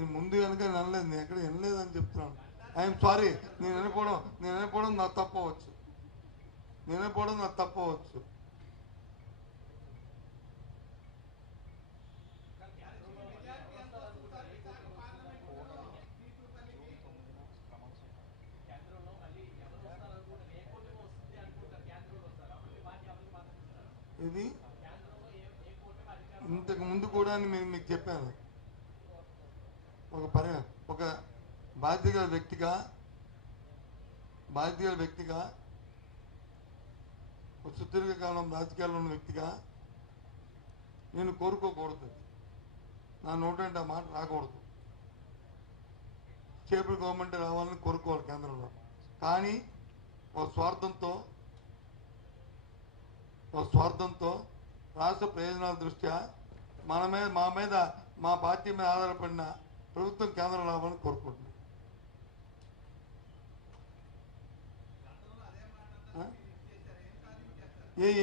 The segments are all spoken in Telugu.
నేను ముందు కనుక వినలేదు, నేను ఎక్కడ వినలేదని చెప్తున్నాను. I'm sorry. నేను వినకపోవడం నాకు తప్పవచ్చు. ఇది ఇంతకు ముందు కూడా మీకు చెప్పాను. ఒక బాధ్యత గల వ్యక్తిగా ఒక సుదీర్ఘకాలం రాజకీయాల్లో ఉన్న వ్యక్తిగా నేను కోరుకోకూడదు. నా నోటంటే ఆ మాట రాకూడదు. స్టేబుల్ గవర్నమెంట్ రావాలని కోరుకోవాలి కేంద్రంలో. కానీ ఒక స్వార్థంతో రాష్ట్ర ప్రయోజనాల దృష్ట్యా మా పార్టీ మీద ఆధారపడిన ప్రభుత్వం కేంద్రం రావాలని కోరుకుంటున్నాను.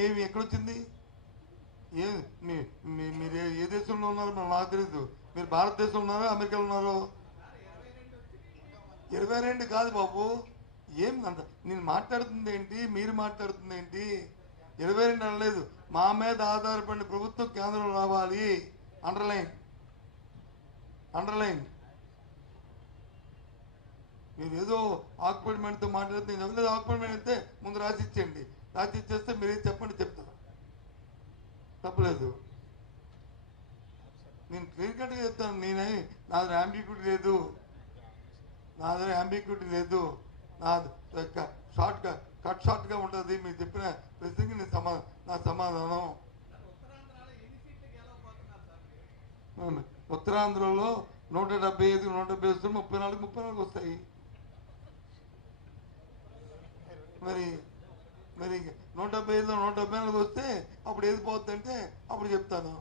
ఏమి ఎక్కడొచ్చింది? మీరు ఏ దేశంలో ఉన్నారో నాకు తెలీదు. మీరు భారతదేశంలో ఉన్నారో అమెరికాలో ఉన్నారో? 22 కాదు బాబు. ఏం అంత నేను మాట్లాడుతుంది ఏంటి, మీరు మాట్లాడుతుంది ఏంటి? 22 అనలేదు. మా మీద ఆధారపడిన ప్రభుత్వం కేంద్రం రావాలి. అండర్లైన్. మీరు ఏదో ఆక్యుపైమెంట్తో మాట్లాడితే నేను ఎవరిదో ఆక్యుపైమెంట్ అయితే ముందు రాసి ఇచ్చేయండి. రాసి ఇచ్చేస్తే మీరేం చెప్పండి, చెప్తాను. తప్పలేదు. నేను క్లియర్ కట్గా చెప్తాను. నా దగ్గర అంబిగ్యూటీ లేదు. నాది షార్ట్గా ఉంటుంది. మీరు చెప్పిన ప్రశ్నకి నా సమాధానం. ఉత్తరాంధ్రలో 175 వస్తే 34 వస్తాయి. మరి 175లో 174 వస్తే అప్పుడు ఏది పోతుంది అంటే అప్పుడు చెప్తాను.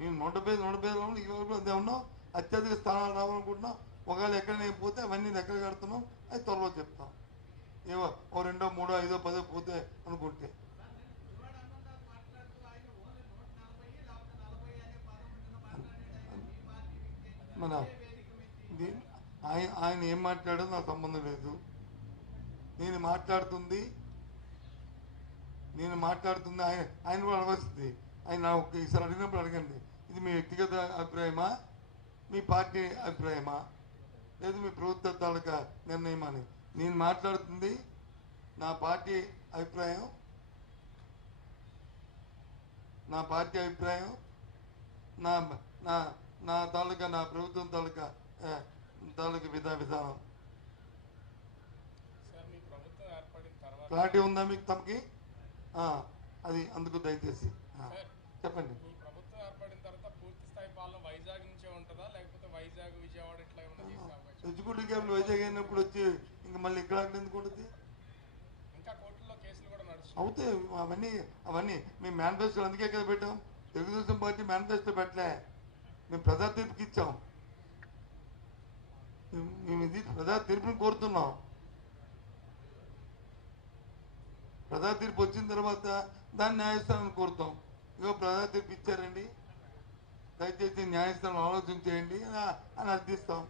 నేను 175లో ఇవరకు అదే ఉన్నాం. అత్యధిక స్థానాలు రావాలనుకుంటున్నాం. ఒకవేళ ఎక్కడ నేను పోతే అవన్నీ ఎక్కడ కడుతున్నాం అది త్వరలో చెప్తాం. ఏవో 2, 3, 5, 10 పోతే అనుకుంటే మన ఆయన ఏం మాట్లాడో నాకు సంబంధం లేదు. నేను మాట్లాడుతుంది ఆయన కూడా అడగాల్సింది. ఆయన ఈసారి అడిగినప్పుడు అడగండి, ఇది మీ వ్యక్తిగత అభిప్రాయమా, మీ పార్టీ అభిప్రాయమా, లేదు మీ ప్రభుత్వ తాలూకా నిర్ణయం అని. నేను మాట్లాడుతుంది నా పార్టీ అభిప్రాయం, నా తాలూకా నా ప్రభుత్వం తాలూకా విధానం. క్లారిటీ ఉందా మీకు? తమకి అది అందుకు దయచేసి చెప్పండి. ఎగ్జిక్యూటివ్ క్యాబినెట్ వైజాగ్ అయినప్పుడు వచ్చి ఇంకా మళ్ళీ ఇక్కడ ఎందుకు ఉంటుంది? అవుతాయి అవన్నీ మేము మేనిఫెస్టో అందుకే కదా పెట్టాం. తెలుగుదేశం పార్టీ మేనిఫెస్టో పెట్టలే, మేము ప్రజా తీర్పుకి ఇచ్చాం. మేము ఇది ప్రజా తీర్పుని కోరుతున్నాం. ప్రజా తీర్పు వచ్చిన తర్వాత దాన్ని న్యాయస్థానాన్ని కోరుతాం. ఇగో ప్రజా తీర్పు ఇచ్చారండి, దయచేసి న్యాయస్థానం ఆలోచన చేయండి అని అర్థిస్తాం.